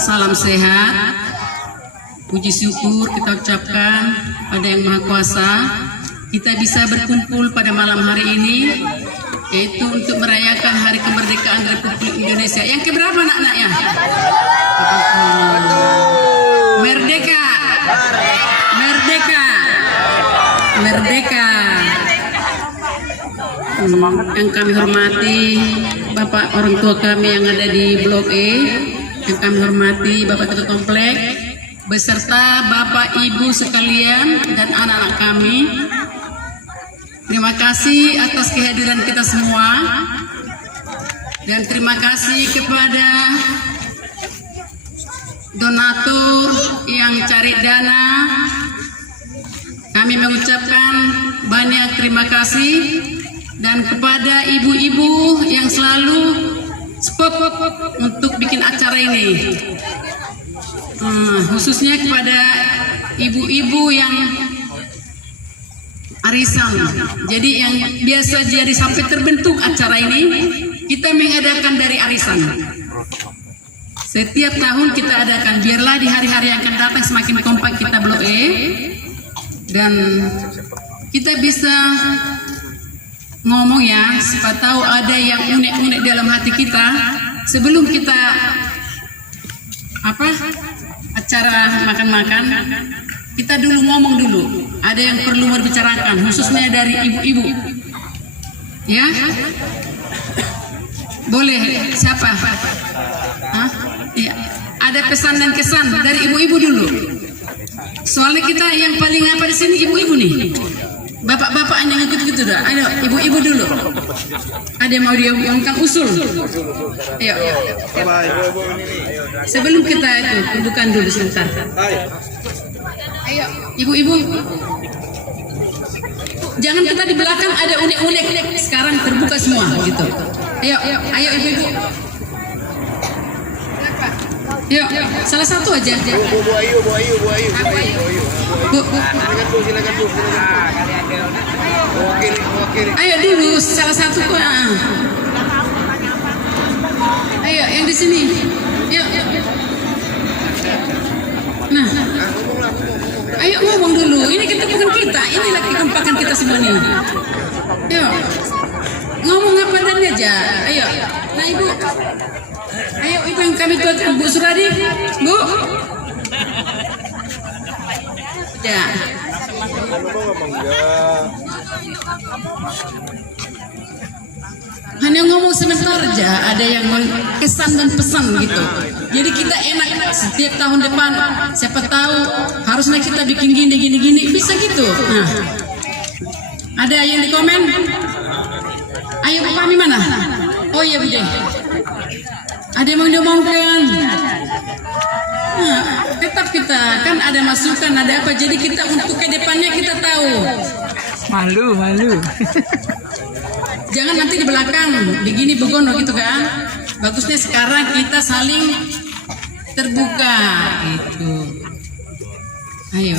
Salam sehat, puji syukur kita ucapkan pada Yang Maha Kuasa. Kita bisa berkumpul pada malam hari ini, yaitu untuk merayakan Hari Kemerdekaan Republik Indonesia. Yang keberapa anak-anaknya? Merdeka, merdeka, merdeka. Yang kami hormati Bapak orang tua kami yang ada di Blok E, yang kami hormati Bapak Ketua Komplek beserta Bapak Ibu sekalian dan anak-anak kami. Terima kasih atas kehadiran kita semua dan terima kasih kepada donatur yang cari dana. Kami mengucapkan banyak terima kasih. Dan kepada ibu-ibu yang selalu spot untuk bikin acara ini, khususnya kepada ibu-ibu yang arisan. Jadi yang biasa jadi sampai terbentuk acara ini, kita mengadakan dari arisan. Setiap tahun kita adakan, biarlah di hari-hari yang akan datang semakin kompak kita Blok E, dan kita bisa ngomong ya, siapa tahu ada yang unek-unek dalam hati kita sebelum kita acara makan-makan, kita dulu ngomong dulu. Ada yang perlu berbicarakan, khususnya dari ibu-ibu. Ya, boleh siapa? Ya, ada pesan dan kesan dari ibu-ibu dulu. Soalnya kita yang paling apa di sini ibu-ibu nih. Bapak-bapak yang ikut gitu dah. Ayo, ibu-ibu dulu. Ada yang mau diomongkan usul. Ayo. Sebelum kita itu bukan dulu sebentar. Ayo, ibu-ibu. Jangan kita di belakang ada unek-unek. Sekarang terbuka semua gitu. Ayo, ibu-ibu. Yuk, salah satu aja. Bu Ayu. Bu. Silakan Bu. Ayo dulu salah satu kok. Ayo yang di sini. Yuk. Nah. Ayo ngomong dulu. Ini kita bukan kita. Ini lagi kekompakan kita semua nih. Yuk. Ngomong apa adanya aja. Ayo. Nah Ibu. Ayo Ibu yang kami tuakan, Bu Suradi. Bu. Ya. Hanya ngomong sebentar aja, ada yang kesan dan pesan gitu. Jadi kita enak setiap tahun depan, siapa tahu harusnya kita bikin gini bisa gitu. Nah, ada yang di komen? Ayo Bu Pami mana? Oh iya Bu. Ada yang mau diomongkan? Nah, tetap kita kan ada masukan, ada apa? Jadi kita untuk ke depannya kita tahu. Malu. Jangan nanti di belakang begini begono gitu kan. Bagusnya sekarang kita saling terbuka gitu. Ayo.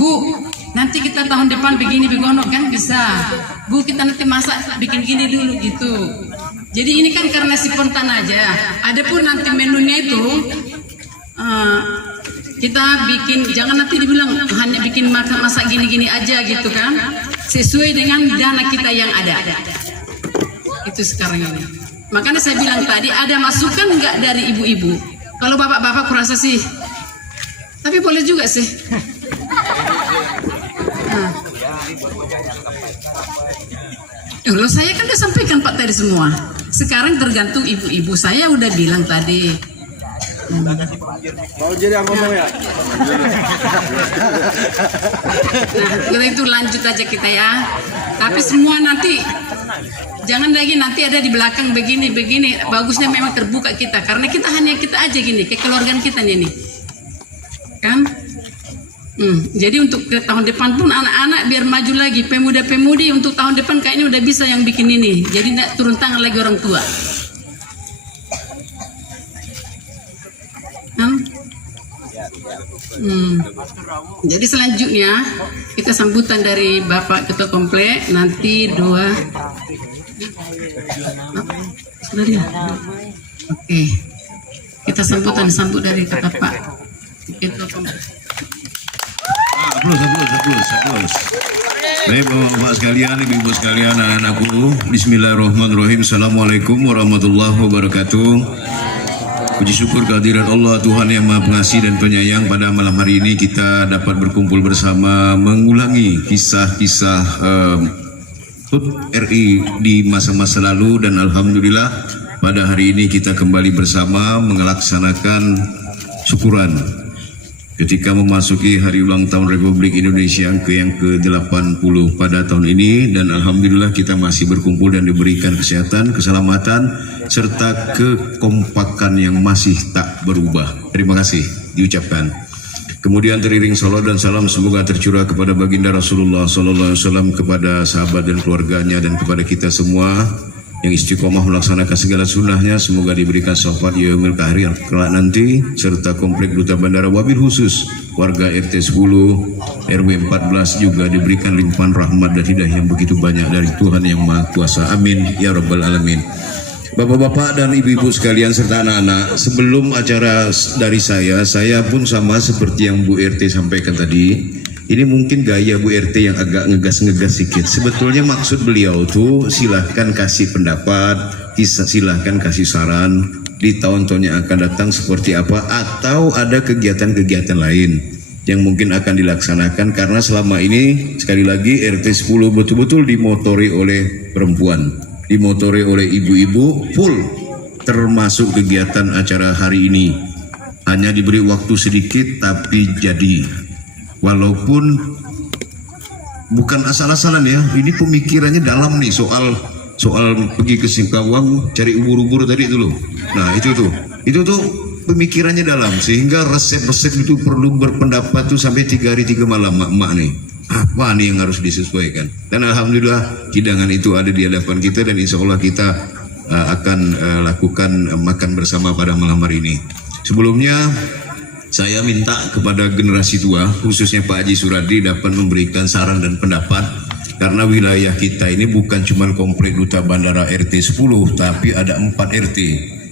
Bu, nanti kita tahun depan begini begono kan bisa. Bu, kita nanti masak bikin gini dulu gitu. Jadi ini kan karena spontan aja. Adapun nanti menunya itu kita bikin, jangan nanti dibilang hanya bikin masak gini aja gitu kan. Sesuai dengan dana kita yang ada. Itu sekarang ini. Makanya saya bilang tadi ada masukan nggak dari ibu-ibu? Kalau bapak-bapak kurasa sih, tapi boleh juga sih. Nah. Loh, saya kan udah sampaikan Pak tadi semua. Sekarang tergantung ibu-ibu. Saya udah bilang tadi. Mau jadi yang ngomong ya? Nah, kita itu lanjut aja kita ya. Tapi semua nanti jangan lagi nanti ada di belakang begini. Bagusnya memang terbuka kita, karena kita hanya kita aja gini, kekeluargaan kita nih. Kan? Jadi untuk ke tahun depan pun anak-anak biar maju lagi, pemuda-pemudi untuk tahun depan kayaknya udah bisa yang bikin ini. Jadi tidak turun tangan lagi orang tua. Jadi selanjutnya kita sambutan dari Bapak Ketua Komplek, nanti doa. Sudah dia? Oke. kita sambut dari kata Pak Ketua Kompas. Aplaus. Baik Bapak-Bapak sekalian, Ibu-Ibu sekalian, anak-anakku, Bismillahirrahmanirrahim. Assalamualaikum warahmatullahi wabarakatuh. Puji syukur kehadirat Allah Tuhan yang Maha Pengasih dan Penyayang. Pada malam hari ini kita dapat berkumpul bersama mengulangi kisah-kisah HUT RI di masa-masa lalu, dan alhamdulillah pada hari ini kita kembali bersama melaksanakan syukuran ketika memasuki hari ulang tahun Republik Indonesia yang ke-80 pada tahun ini, dan alhamdulillah kita masih berkumpul dan diberikan kesehatan, keselamatan, serta kekompakan yang masih tak berubah. Terima kasih diucapkan. Kemudian teriring salawat dan salam semoga tercurah kepada baginda Rasulullah SAW, kepada sahabat dan keluarganya, dan kepada kita semua yang istiqomah melaksanakan segala sunnahnya. Semoga diberikan syafaat yaumil kahri kelak nanti, serta komplek Duta Bandara, wabil khusus warga RT 10 RW 14 juga diberikan limpahan rahmat dan hidayah yang begitu banyak dari Tuhan yang Maha Kuasa. Amin ya rabbal alamin. Bapak-bapak dan ibu-ibu sekalian serta anak-anak, sebelum acara dari saya pun sama seperti yang Bu RT sampaikan tadi. Ini mungkin gaya Bu RT yang agak ngegas-ngegas sedikit. Sebetulnya maksud beliau tuh silahkan kasih pendapat, silahkan kasih saran di tahun-tahun yang akan datang seperti apa, atau ada kegiatan-kegiatan lain yang mungkin akan dilaksanakan, karena selama ini sekali lagi RT 10 betul-betul dimotori oleh perempuan, dimotori oleh ibu-ibu full, termasuk kegiatan acara hari ini. Hanya diberi waktu sedikit tapi jadi. Walaupun bukan asal-asalan ya, ini pemikirannya dalam nih, soal pergi ke Singkawang cari ubur-ubur tadi itu loh. Nah itu tuh pemikirannya dalam, sehingga resep-resep itu perlu berpendapat tuh sampai 3 hari 3 malam mak nih. Apa nih yang harus disesuaikan? Dan alhamdulillah hidangan itu ada di hadapan kita, dan insya Allah kita akan lakukan makan bersama pada malam hari ini. Sebelumnya saya minta kepada generasi tua, khususnya Pak Haji Suradi, dapat memberikan saran dan pendapat, karena wilayah kita ini bukan cuma komplek Duta Bandara RT 10, tapi ada 4 RT.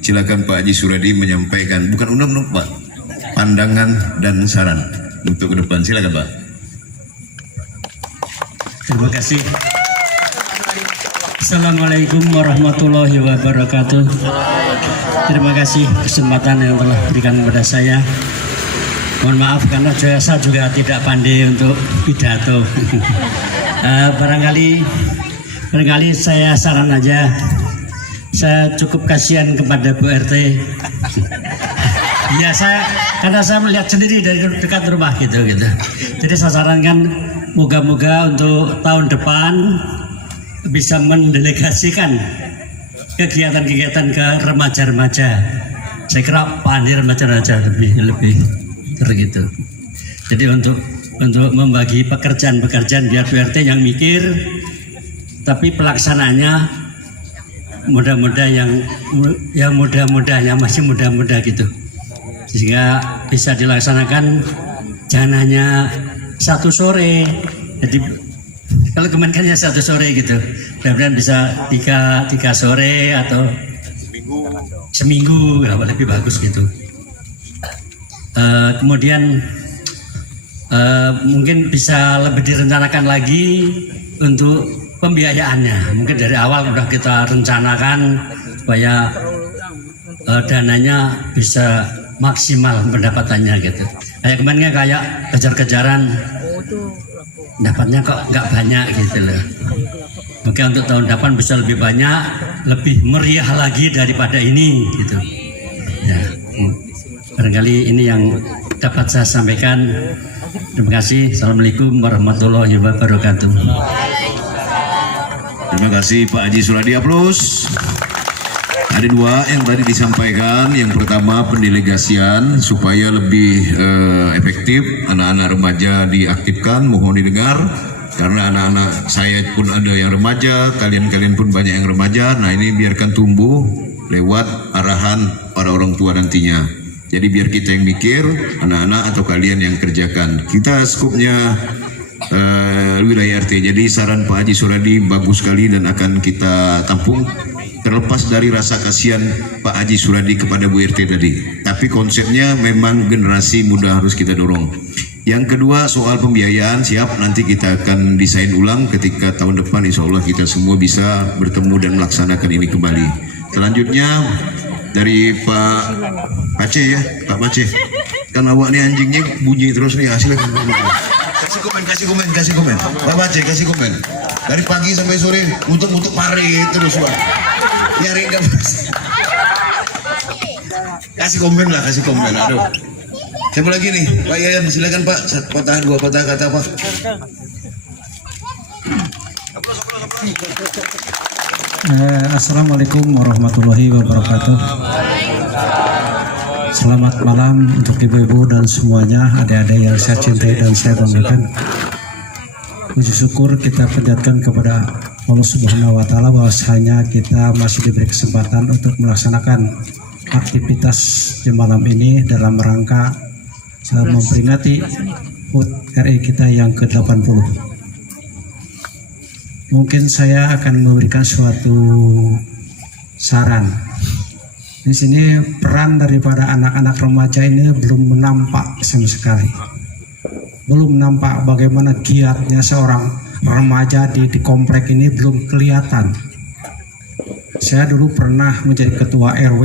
Silakan Pak Haji Suradi menyampaikan, bukan undang-undang Pak, pandangan dan saran untuk ke depan. Silakan Pak. Terima kasih. Assalamualaikum warahmatullahi wabarakatuh. Terima kasih kesempatan yang telah diberikan kepada saya. Mohon maaf karena saya juga tidak pandai untuk pidato. Barangkali saya saran aja. Saya cukup kasihan kepada Bu RT. Ya karena saya melihat sendiri dari dekat rumah gitu. Jadi saya sarankan moga-moga untuk tahun depan bisa mendelegasikan kegiatan-kegiatan ke remaja-remaja. Saya kira pandai remaja-remaja lebih gitu. Jadi untuk membagi pekerjaan biar BRT yang mikir, tapi pelaksanaannya mudah-mudah yang masih muda-muda gitu, sehingga bisa dilaksanakan jangan hanya satu sore. Jadi kalau kemarin kan ya satu sore gitu, mudah-mudahan bisa tiga sore atau seminggu lebih bagus gitu. Kemudian mungkin bisa lebih direncanakan lagi untuk pembiayaannya. Mungkin dari awal sudah kita rencanakan supaya dananya bisa maksimal pendapatannya gitu. Kayak kemarin kayak kejar-kejaran, dapatnya kok nggak banyak gitu loh. Mungkin untuk tahun depan bisa lebih banyak, lebih meriah lagi daripada ini gitu. Ya. Barangkali ini yang dapat saya sampaikan. Terima kasih. Assalamualaikum warahmatullahi wabarakatuh. Terima kasih Pak Haji Suradi. Aplaus. Ada 2 yang tadi disampaikan. Yang pertama pendelegasian supaya lebih efektif, anak-anak remaja diaktifkan, mohon didengar. Karena anak-anak saya pun ada yang remaja, kalian pun banyak yang remaja. Nah ini biarkan tumbuh lewat arahan para orang tua nantinya. Jadi biar kita yang mikir, anak-anak atau kalian yang kerjakan. Kita skupnya wilayah RT. Jadi saran Pak Haji Suradi bagus sekali dan akan kita tampung. terlepas dari rasa kasihan Pak Haji Suradi kepada Bu RT tadi, tapi konsepnya memang generasi muda harus kita dorong. Yang kedua soal pembiayaan, siap, nanti kita akan desain ulang ketika tahun depan insya Allah kita semua bisa bertemu dan melaksanakan ini kembali. Selanjutnya dari Pak Pace ya, Pak Pace, kan awak nih anjingnya bunyi terus nih, silakan. Kasih komen. Pak Pace kasih komen. Dari pagi sampai sore untuk pare terus Pak. Nyari enggak Mas? Kasih komen. Aduh. Siapa lagi nih? Pak Yayan, silakan Pak. Dua patah kata Pak. Assalamualaikum warahmatullahi wabarakatuh. Selamat malam untuk ibu-ibu dan semuanya, adik-adik yang saya cintai dan saya banggakan. Puji syukur kita panjatkan kepada Allah Subhanahu wa Ta'ala bahwasanya kita masih diberi kesempatan untuk melaksanakan aktivitas di malam ini dalam rangka memperingati HUT RI kita yang ke-80. Mungkin saya akan memberikan suatu saran. Di sini peran daripada anak-anak remaja ini belum nampak sama sekali. Belum nampak bagaimana giatnya seorang remaja di komplek ini, belum kelihatan. Saya dulu pernah menjadi ketua RW.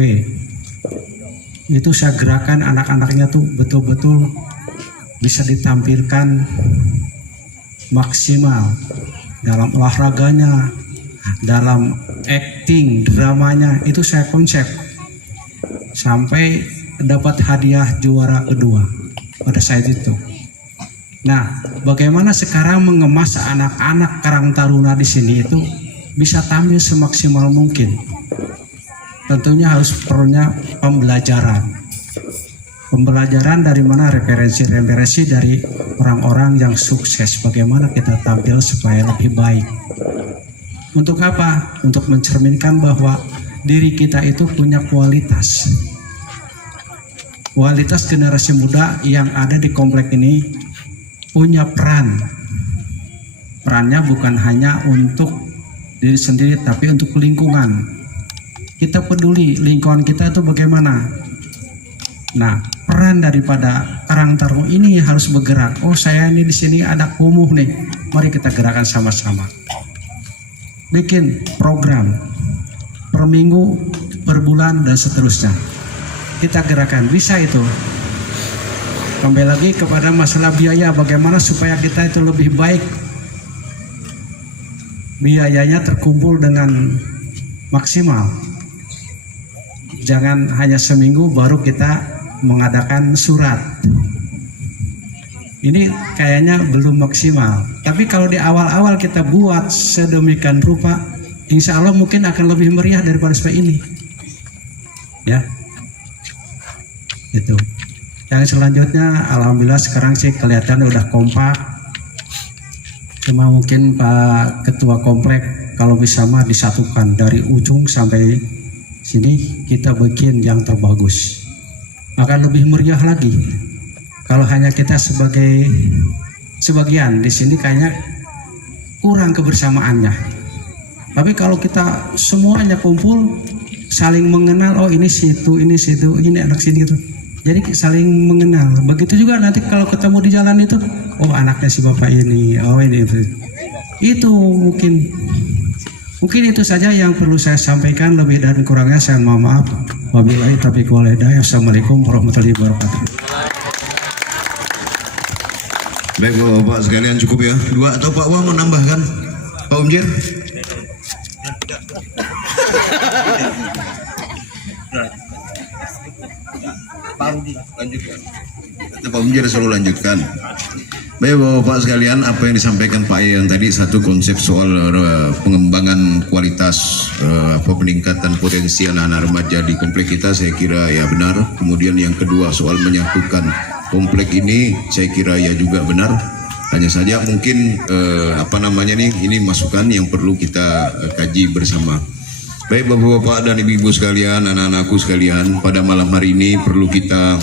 Itu saya gerakan anak-anaknya tuh betul-betul bisa ditampilkan maksimal dalam olahraganya, dalam acting, dramanya, itu saya konsep sampai dapat hadiah juara kedua pada saat itu. Nah, bagaimana sekarang mengemas anak-anak Karang Taruna di sini itu bisa tampil semaksimal mungkin? Tentunya harus perlunya pembelajaran dari mana referensi dari orang-orang yang sukses, bagaimana kita tampil supaya lebih baik. Untuk apa? Untuk mencerminkan bahwa diri kita itu punya kualitas generasi muda yang ada di komplek ini punya perannya bukan hanya untuk diri sendiri tapi untuk lingkungan. Kita peduli lingkungan kita itu bagaimana. Nah, peran daripada Karang Taruna ini harus bergerak. Oh, saya ini di sini ada kumuh nih, mari kita gerakan sama-sama. Bikin program per minggu, per bulan, dan seterusnya. Kita gerakan, bisa itu. Kembali lagi kepada masalah biaya, bagaimana supaya kita itu lebih baik. Biayanya terkumpul dengan maksimal. Jangan hanya seminggu baru kita mengadakan surat. Ini kayaknya belum maksimal. Tapi kalau di awal-awal kita buat sedemikian rupa, insya Allah mungkin akan lebih meriah daripada seperti ini. Ya, itu. Yang selanjutnya, alhamdulillah sekarang sih kelihatan udah kompak. Cuma mungkin Pak Ketua Komplek kalau bisa mah disatukan dari ujung sampai sini, kita bikin yang terbagus. Akan lebih meriah lagi. Kalau hanya kita sebagai sebagian di sini kayaknya kurang kebersamaannya. Tapi kalau kita semuanya kumpul, saling mengenal, oh ini situ, ini anak sini gitu. Jadi saling mengenal. Begitu juga nanti kalau ketemu di jalan itu, oh anaknya si bapak ini, oh ini itu. Itu mungkin itu saja yang perlu saya sampaikan. Lebih dan kurangnya saya mohon maaf. Wabillahi taufiq wal hidayah. Assalamualaikum warahmatullahi wabarakatuh. Baik Bapak sekalian, cukup ya. Dua atau Pak Wah mau nambahkan? Pak Umjir? Lanjutkan. Pak Umjir selalu lanjutkan. Baik Bapak sekalian, apa yang disampaikan Pak yang tadi, satu konsep soal pengembangan kualitas peningkatan potensi anak-anak remaja di komplek kita, saya kira ya benar. Kemudian yang kedua soal menyatukan komplek ini, saya kira ya juga benar. Hanya saja mungkin ini masukan yang perlu kita kaji bersama. Baik Bapak-bapak dan Ibu-ibu sekalian, anak-anakku sekalian, pada malam hari ini perlu kita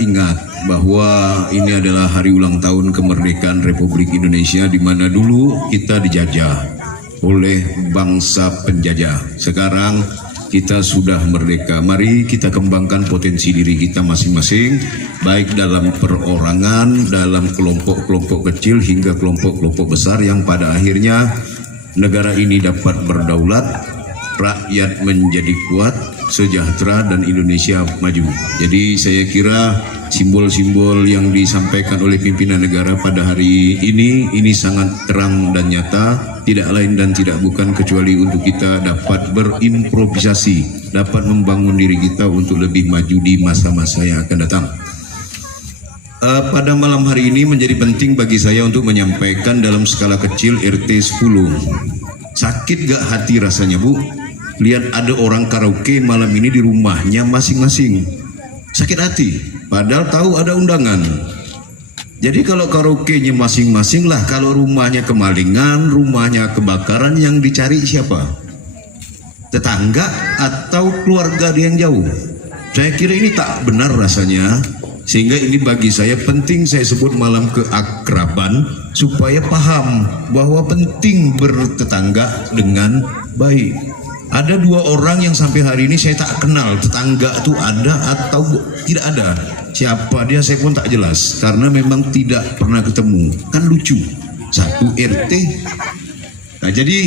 ingat bahwa ini adalah hari ulang tahun kemerdekaan Republik Indonesia, di mana dulu kita dijajah. oleh bangsa penjajah. Sekarang kita sudah merdeka. Mari kita kembangkan potensi diri kita masing-masing, baik dalam perorangan, dalam kelompok-kelompok kecil hingga kelompok-kelompok besar, yang pada akhirnya negara ini dapat berdaulat, rakyat menjadi kuat, sejahtera, dan Indonesia maju. Jadi saya kira simbol-simbol yang disampaikan oleh pimpinan negara pada hari ini sangat terang dan nyata, tidak lain dan tidak bukan kecuali untuk kita dapat berimprovisasi, dapat membangun diri kita untuk lebih maju di masa-masa yang akan datang. Pada malam hari ini menjadi penting bagi saya untuk menyampaikan dalam skala kecil RT 10. Sakit gak hati rasanya, Bu? Lihat ada orang karaoke malam ini di rumahnya masing-masing. Sakit hati, padahal tahu ada undangan. Jadi kalau karaoke-nya masing-masing lah, kalau rumahnya kemalingan, rumahnya kebakaran, yang dicari siapa? Tetangga atau keluarga yang jauh? Saya kira ini tak benar rasanya. Sehingga ini bagi saya penting, saya sebut malam keakraban, supaya paham bahwa penting bertetangga dengan baik. Ada dua orang yang sampai hari ini saya tak kenal, tetangga itu ada atau tidak ada. Siapa dia saya pun tak jelas, karena memang tidak pernah ketemu. Kan lucu, satu RT. Nah, jadi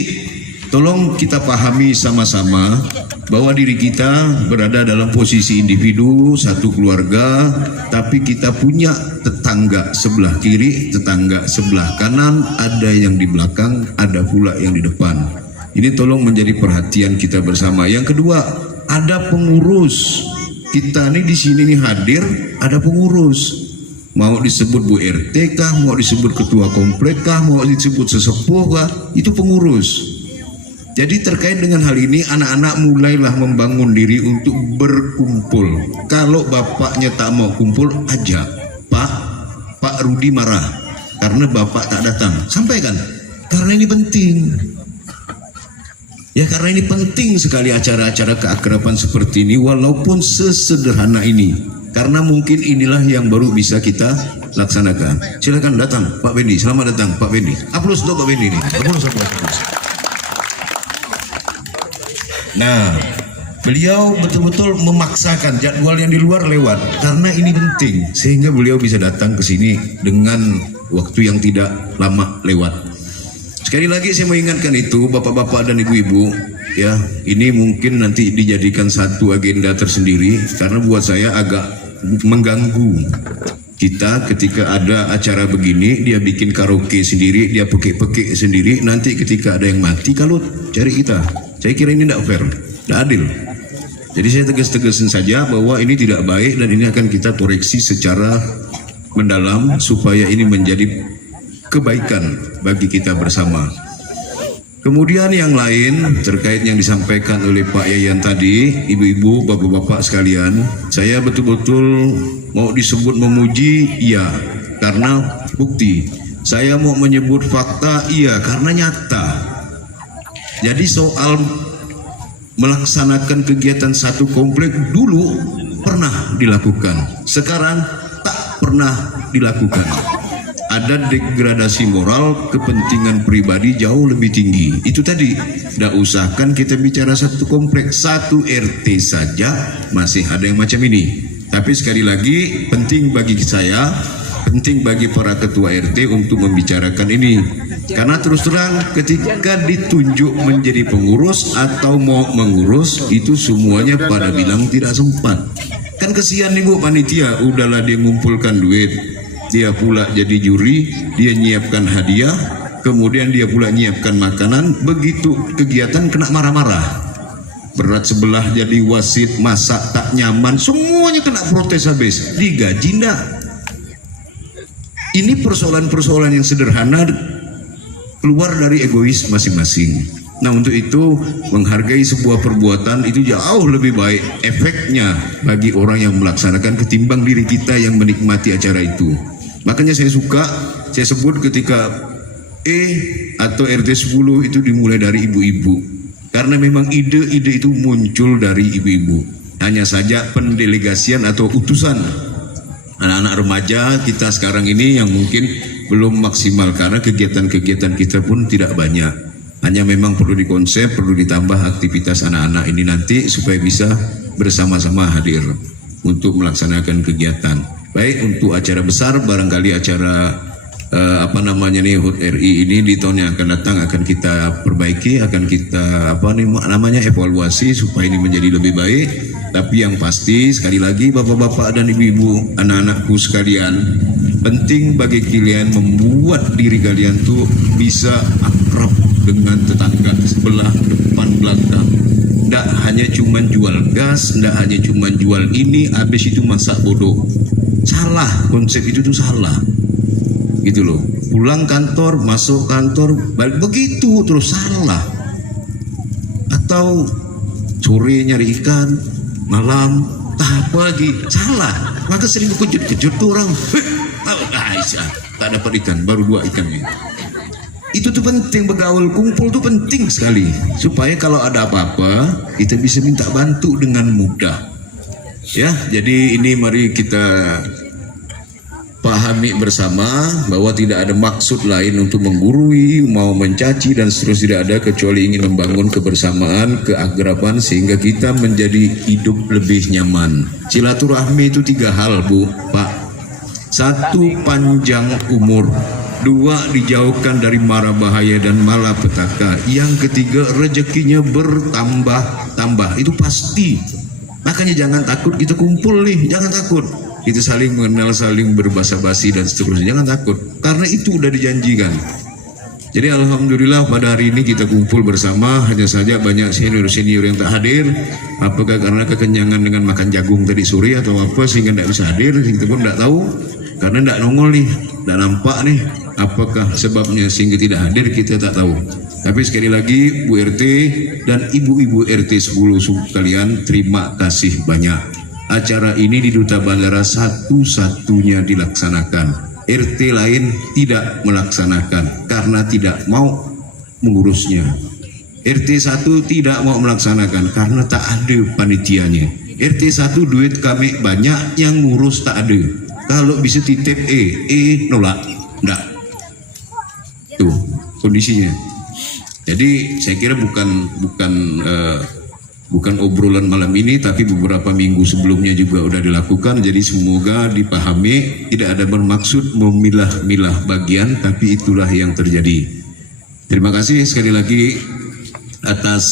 tolong kita pahami sama-sama bahwa diri kita berada dalam posisi individu, satu keluarga, tapi kita punya tetangga sebelah kiri, tetangga sebelah kanan, ada yang di belakang, ada pula yang di depan. Ini tolong menjadi perhatian kita bersama. Yang kedua, ada pengurus. Kita nih di sini nih hadir, ada pengurus. Mau disebut Bu RT kah, mau disebut ketua komplek kah, mau disebut sesepuh kah, itu pengurus. Jadi terkait dengan hal ini, anak-anak mulailah membangun diri untuk berkumpul. Kalau bapaknya tak mau kumpul, ajak. Pak Rudi marah karena bapak tak datang. Sampaikan, karena ini penting. Ya, karena ini penting sekali acara-acara keakraban seperti ini, walaupun sesederhana ini. Karena mungkin inilah yang baru bisa kita laksanakan. Silakan datang Pak Bendi, selamat datang Pak Bendi. Aplaus untuk Pak Bendi nih. Aplaus. Nah, beliau betul-betul memaksakan jadwal yang di luar lewat, karena ini penting, sehingga beliau bisa datang ke sini dengan waktu yang tidak lama lewat. Sekali lagi saya mengingatkan itu, bapak-bapak dan ibu-ibu, ya, ini mungkin nanti dijadikan satu agenda tersendiri, karena buat saya agak mengganggu kita ketika ada acara begini, dia bikin karaoke sendiri, dia pekik-pekik sendiri, nanti ketika ada yang mati kalau cari kita. Saya kira ini tidak fair, tidak adil. Jadi saya tegas-tegasin saja bahwa ini tidak baik, dan ini akan kita koreksi secara mendalam supaya ini menjadi kebaikan bagi kita bersama. Kemudian yang lain terkait yang disampaikan oleh Pak Yayan tadi, ibu-ibu, bapak-bapak sekalian, saya betul-betul mau disebut memuji, iya, karena bukti. Saya mau menyebut fakta, iya, karena nyata. Jadi soal melaksanakan kegiatan satu komplek dulu pernah dilakukan, sekarang tak pernah dilakukan. Ada degradasi moral, kepentingan pribadi jauh lebih tinggi. Itu tadi, tidak usahkan kita bicara satu kompleks, satu RT saja masih ada yang macam ini. Tapi sekali lagi, penting bagi saya, penting bagi para ketua RT untuk membicarakan ini. Karena terus terang ketika ditunjuk menjadi pengurus atau mau mengurus, itu semuanya pada bilang tidak sempat. Kan kesian nih Bu panitia, udahlah dia ngumpulkan duit, dia pula jadi juri, dia nyiapkan hadiah, kemudian dia pula nyiapkan makanan, begitu kegiatan kena marah-marah. Berat sebelah jadi wasit, masak tak nyaman, semuanya kena protes habis. Digaji enggak? Ini persoalan-persoalan yang sederhana keluar dari egois masing-masing. Nah, untuk itu menghargai sebuah perbuatan itu jauh lebih baik efeknya bagi orang yang melaksanakan ketimbang diri kita yang menikmati acara itu. Makanya saya suka, saya sebut ketika atau RT 10 itu dimulai dari ibu-ibu. Karena memang ide-ide itu muncul dari ibu-ibu. Hanya saja pendelegasian atau utusan anak-anak remaja kita sekarang ini yang mungkin belum maksimal karena kegiatan-kegiatan kita pun tidak banyak. Hanya memang perlu dikonsep, perlu ditambah aktivitas anak-anak ini nanti supaya bisa bersama-sama hadir untuk melaksanakan kegiatan. Baik untuk acara besar, barangkali acara HUT RI ini di tahun yang akan datang akan kita perbaiki, akan kita evaluasi supaya ini menjadi lebih baik. Tapi yang pasti sekali lagi bapak-bapak dan ibu-ibu, anak-anakku sekalian, penting bagi kalian membuat diri kalian tuh bisa akrab dengan tetangga sebelah, depan, belakang. Nggak hanya cuman jual gas, nggak hanya cuman jual ini, habis itu masak bodoh. Salah, konsep itu tuh salah. Gitu loh. Pulang kantor, masuk kantor, balik begitu terus, salah. Atau sore nyari ikan, malam apa lagi, salah. Maka sering kejut-kejut tuh orang, tak dapat ikan, baru 2 ikannya. Itu tuh penting, bergaul, kumpul tuh penting sekali supaya kalau ada apa-apa kita bisa minta bantu dengan mudah. Ya, jadi ini mari kita pahami bersama bahwa tidak ada maksud lain untuk menggurui, mau mencaci dan seterusnya, tidak ada, kecuali ingin membangun kebersamaan, keakraban sehingga kita menjadi hidup lebih nyaman. Silaturahmi itu 3 hal, Bu, Pak. 1, panjang umur. 2, dijauhkan dari mara bahaya dan malapetaka. Yang ketiga, rezekinya bertambah-tambah. Itu pasti. Makanya jangan takut kita kumpul nih, jangan takut. Kita saling mengenal, saling berbasa-basi dan seterusnya, jangan takut. Karena itu udah dijanjikan. Jadi alhamdulillah pada hari ini kita kumpul bersama, hanya saja banyak senior-senior yang tak hadir. Apakah karena kekenyangan dengan makan jagung tadi sore atau apa sehingga tidak bisa hadir, kita pun tidak tahu. Karena tidak nongol nih, tidak nampak nih. Apakah sebabnya sehingga tidak hadir, kita tak tahu. Tapi sekali lagi Bu RT dan ibu-ibu RT 10 sekalian, terima kasih banyak. Acara ini di Duta Bandara satu-satunya dilaksanakan. RT lain tidak melaksanakan karena tidak mau mengurusnya. RT 1 tidak mau melaksanakan karena tak ada panitianya. RT 1 duit kami banyak, yang ngurus tak ada. Kalau bisa titip nolak, enggak. Tuh kondisinya. Jadi saya kira bukan obrolan malam ini, tapi beberapa minggu sebelumnya juga sudah dilakukan. Jadi semoga dipahami, tidak ada bermaksud memilah-milah bagian, tapi itulah yang terjadi. Terima kasih sekali lagi atas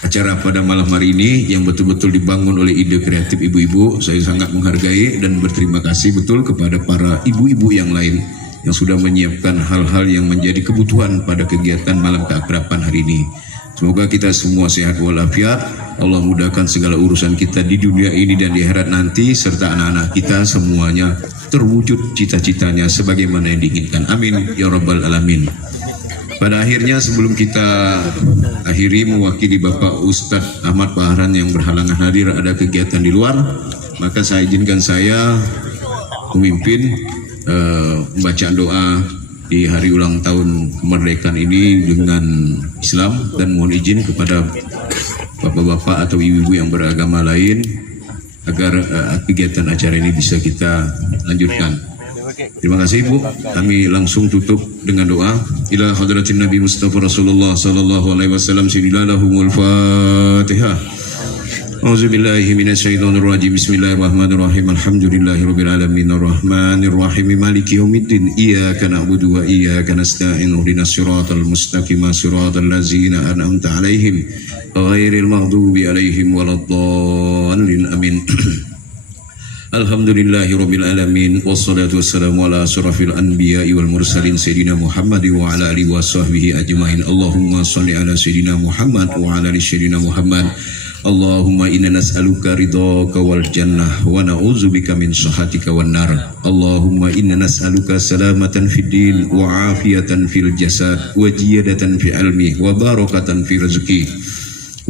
acara pada malam hari ini yang betul-betul dibangun oleh ide kreatif ibu-ibu. Saya sangat menghargai dan berterima kasih betul kepada para ibu-ibu yang lain yang sudah menyiapkan hal-hal yang menjadi kebutuhan pada kegiatan malam keakraban hari ini. Semoga kita semua sehat walafiat. Allah mudahkan segala urusan kita di dunia ini dan di akhirat nanti, serta anak-anak kita semuanya terwujud cita-citanya sebagaimana yang diinginkan. Amin ya rabbal alamin. Pada akhirnya sebelum kita akhiri, mewakili Bapak Ustadz Ahmad Fahran yang berhalangan hadir, ada kegiatan di luar, maka saya izinkan saya memimpin pembacaan doa di hari ulang tahun kemerdekaan ini dengan Islam, dan mohon izin kepada bapak-bapak atau ibu-ibu yang beragama lain agar kegiatan acara ini bisa kita lanjutkan. Terima kasih Bu. Kami langsung tutup dengan doa. Ila hadratin Nabi Mustafa Rasulullah sallallahu alaihi wasallam, sinilahumul Fatihah. Auzubillahi minasyaitonir rajim. Bismillahirrahmanirrahim. Alhamdulillahirabbil alamin arrahmanir rahim maliki yaumiddin. Iyyaka na'budu wa iyyaka nasta'in. Ihdinas siratal mustaqim, siratal ladzina an'amta 'alaihim ghairil maghdubi 'alaihim waladdallin. Amin. Alhamdulillahirabbil alamin wassalatu wassalamu ala asyrafil anbiya'i wal mursalin sayyidina Muhammad wa ala alihi washabbihi ajmain. Allahumma shalli ala sayyidina Muhammad wa ala ali sayyidina Muhammad. Allahumma inna nas'aluka ridhaka wal jannah wa na'udzubika min sakhatika wan nar. Allahumma inna nas'aluka salamatan fid din wa afiyatan fil jasad wa ziyadatan fi ilmi wa barakatan fi rizqi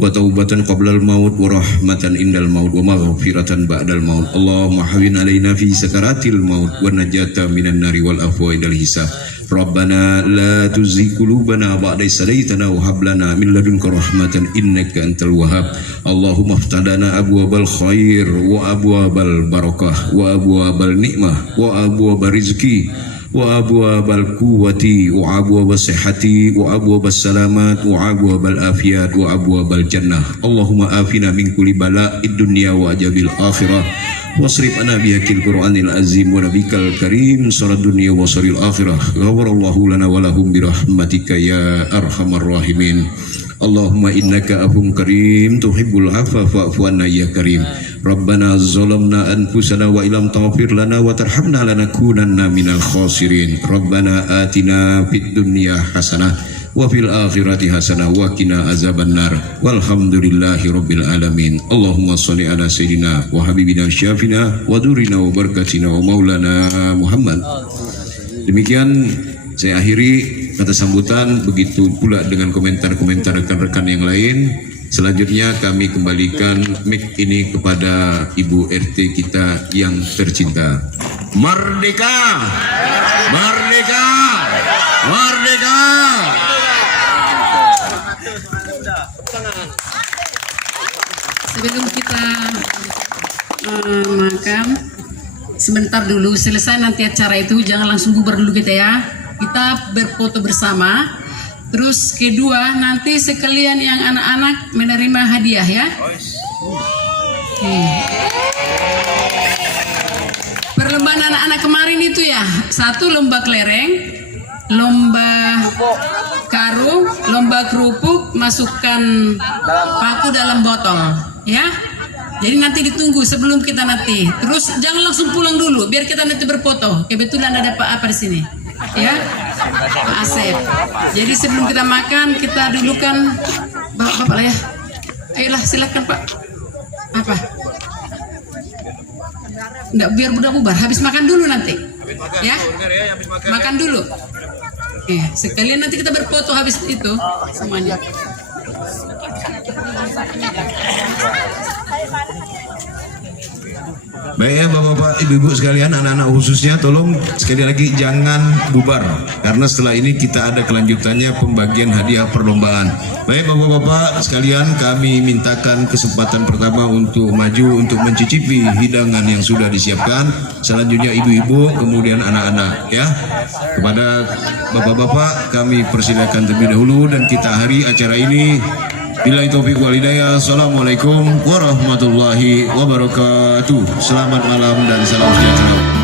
wa taubatan qabla al maut wa rahmatan indal maut wa maghfiratan ba'dal maut. Allahumma hawwin alaina fi sakaratil maut wa najata minan nari wal afwa indal hisab. Rabbana la tuzigh qulubana ba'da idh hadaytana wa hab lana min ladunka rahmatan innaka antal wahhab. Allahumma iftah abwabal khair wa abwabal barakah wa abwabal nikmah wa abwabal rizqi وأبواب القوة وأبواب الصحة وأبواب السلامات وأبواب العافية وأبواب الجنة اللهم آفنا من كل بلاء الدنيا وعذاب الآخرة واصرف عنا بحق القرآن العظيم ونبيك الكريم شر الدنيا وشر الآخرة غفر الله لنا ولهم برحمتك يا أرحم الراحمين اللهم إنك عفو كريم تحب العفو فاعف عنا يا كريم ربنا ظلمنا أنفسنا وإن لم تغفر لنا وترحمنا لنكونن من الخاسرين ربنا آتنا في الدنيا حسنة وفي الآخرة حسنة وقنا عذاب النار والحمد لله رب العالمين اللهم صل على سيدنا وحبيبنا شافنا ودورنا وبركتنا ومولانا محمد. Demikian saya akhiri kata sambutan, begitu pula dengan komentar-komentar rekan-rekan yang lain. Selanjutnya kami kembalikan mic ini kepada Ibu RT kita yang tercinta. Merdeka! Merdeka! Merdeka! Sebelum kita makan, sebentar dulu, selesai nanti acara itu jangan langsung bubar dulu kita ya. Kita berfoto bersama. Terus kedua, nanti sekalian yang anak-anak menerima hadiah ya. Perlombaan anak-anak kemarin itu ya, satu lomba kelereng, lomba karung, lomba kerupuk, masukkan paku dalam botol ya. Jadi nanti ditunggu sebelum kita nanti. Terus jangan langsung pulang dulu, biar kita nanti berfoto. Kebetulan ada Pak apa di sini, ya, Pak Asep. Jadi sebelum kita makan, kita dulu kan, bapak lah ya. Ayolah silakan Pak. Apa? Enggak, biar bubar. Habis makan dulu nanti, ya. Makan dulu. Sekalian nanti kita berfoto habis itu semuanya. Baik ya Bapak-bapak, Ibu-ibu sekalian, anak-anak khususnya tolong sekali lagi jangan bubar karena setelah ini kita ada kelanjutannya pembagian hadiah perlombaan. Baik Bapak-bapak sekalian, kami mintakan kesempatan pertama untuk maju untuk mencicipi hidangan yang sudah disiapkan. Selanjutnya ibu-ibu, kemudian anak-anak ya. Kepada Bapak-bapak kami persilakan terlebih dahulu dan kita akhiri acara ini. Billahi taufiq wal hidayah. Assalamualaikum warahmatullahi wabarakatuh. Selamat malam dan salam sejahtera.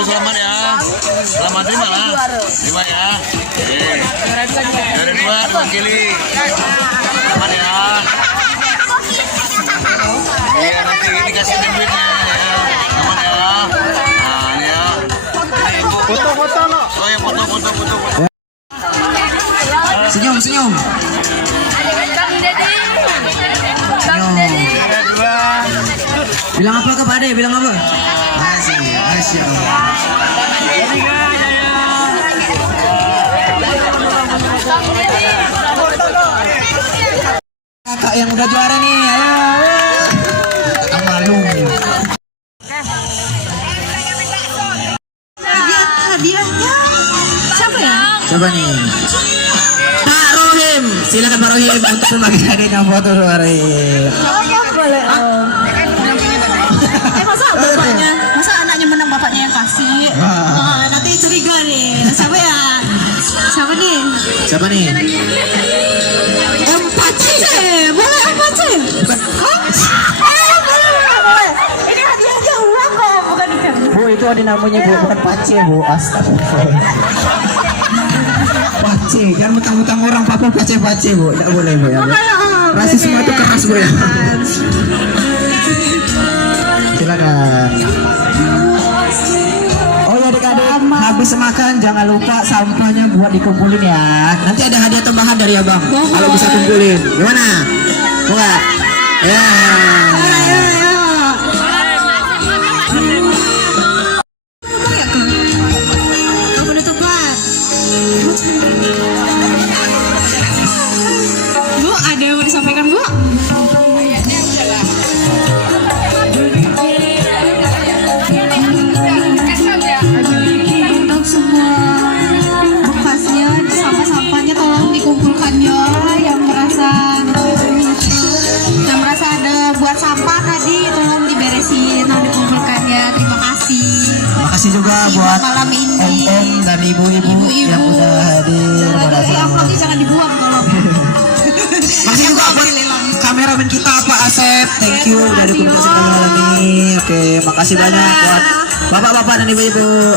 selamat ya. Selamat terima lah. Terima ya. Ada dua kili. Selamat ya. Iya nanti dikasih duitnya ya. Selamat ya. Nah ini ya. Foto-foto lo. Oh ya foto-foto. Senyum. Senyum. Bilang apa ke Pak Ade? Bilang apa? Masya Allah. Kakak yang udah juara nih, ayo. Malu. Hadiahnya siapa ya? Coba nih. Pak Rohim, silakan Pak Rohim untuk membagi hadiahnya foto Rohim. Boleh om. Masa bapaknya, masa anaknya menang bapaknya yang kasih? Wah, nanti curiga nih. Siapa ya? Siapa nih? Siapa nih? Om Pace, boleh Om Pace? Boleh. Ini hadiahnya uang kok, bukan ikan. Bu, itu ada namanya Bu, bukan pace Bu. Astagfirullah. Pace, jangan mentang-mentang orang papa pace Bu. Tidak boleh Bu ya. Bu. Rasisme itu keras Bu ya. Silakan. Oh ya adik-adik, habis makan jangan lupa sampahnya buat dikumpulin ya. Nanti ada hadiah tambahan dari abang. Kalau bisa kumpulin, gimana? Buat. Ya. Bu, ada yang mau disampaikan Bu? Untuk semua bekasnya, sampah-sampahnya tolong dikumpulkan ya. Yang merasa ada buat sampah tadi tolong diberesin, tolong dikumpulkan ya. Terima kasih. Makasih juga buat malam ini. om-om dan ibu-ibu yang udah hadir pada Tapi amplopnya jangan dibuang kalau. Makasih juga buat kameramen kita Pak Asep. Thank you udah dukung kita malam ini. Oke, makasih banyak buat bapak-bapak dan ibu-ibu.